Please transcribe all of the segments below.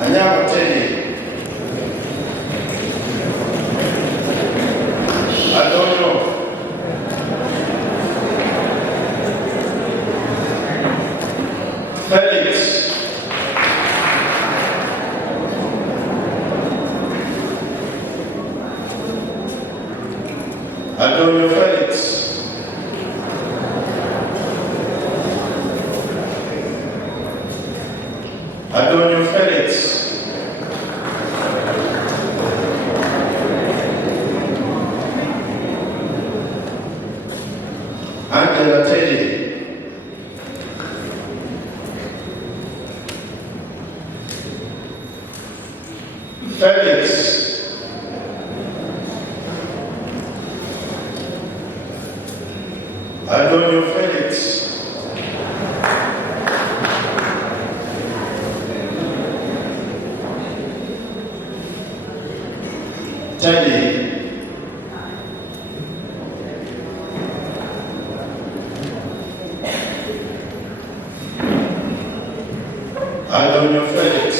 Anyama Teddy. Adonyo. Felix. Adonyo Felix. Adonyo Felix. Angela Teddy. Felix. Adonyo Felix. Teddy. Adonyo Felix.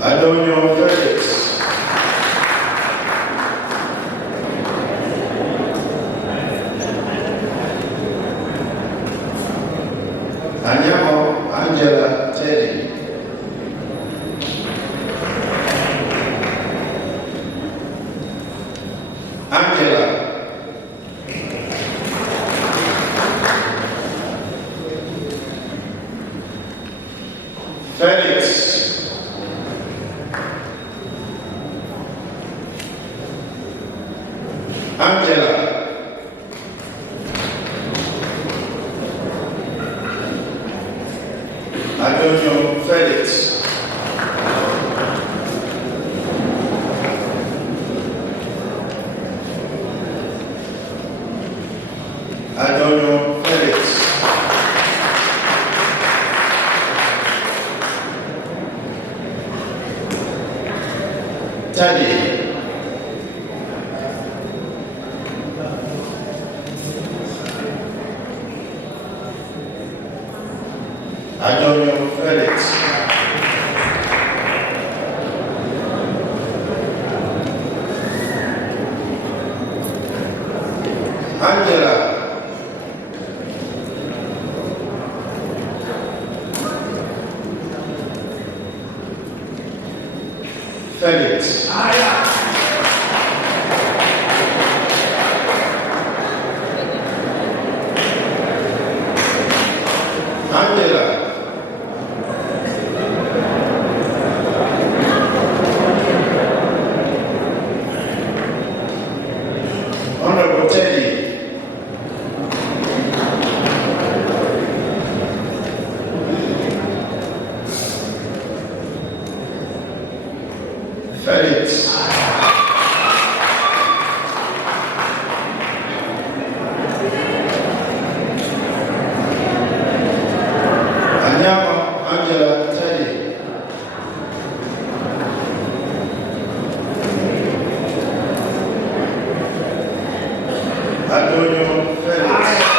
Adonyo Felix. Anyamo Angela Teddy. Angela. Felix. Angela. Adonyo Felix. Adonyo Felix. Teddy. Adonyo Felix. Angela. Felix. Angela. Honorable Teddy. Felix. Anyama Angela Teddy. Adonyo Felix.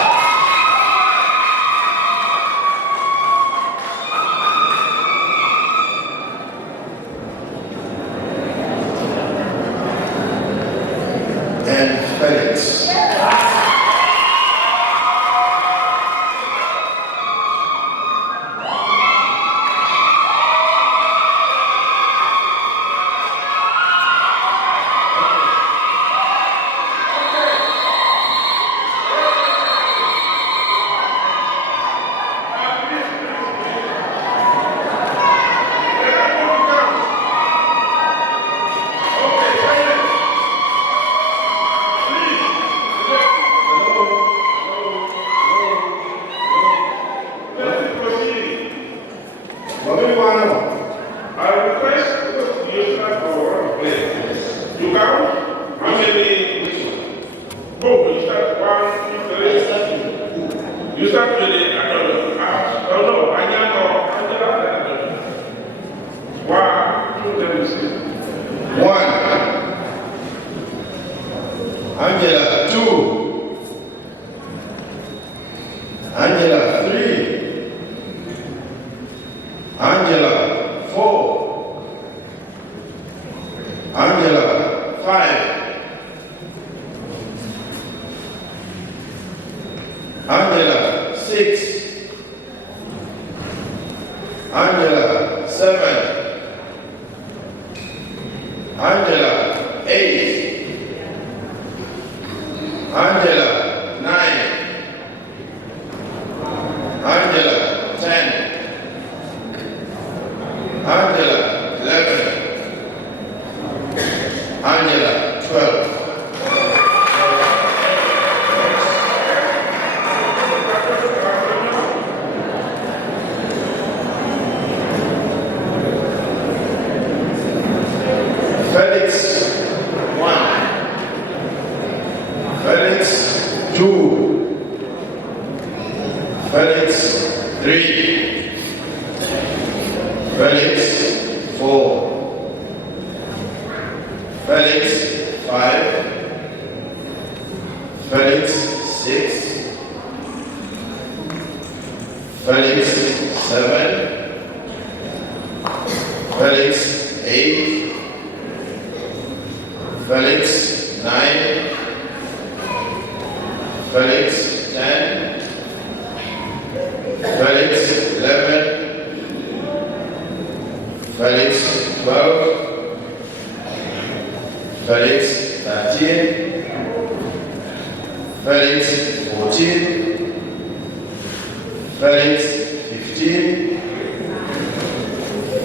And Felix. You start with it, I don't know, I can't talk, I don't know. One, two, let me see. One. Angela, two. Angela, 5. Angela, 6. Angela, 7. Angela, 8. Angela, 9. Angela, 10. Angela, 11. Angela, 12. Felix, 1. Felix, 2. Felix, 3. Felix, 4. Felix, 5. Felix, 6. Felix, 7. Felix, 8. Felix, 9. Felix, 10. Felix, 11. Felix, 12. Felix, 13. Felix, 14. Felix, 15.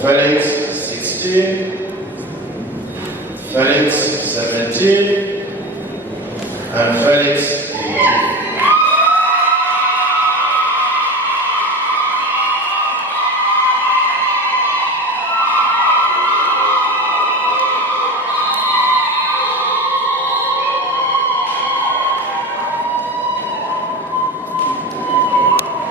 Felix, 16. Felix, 17. And Felix,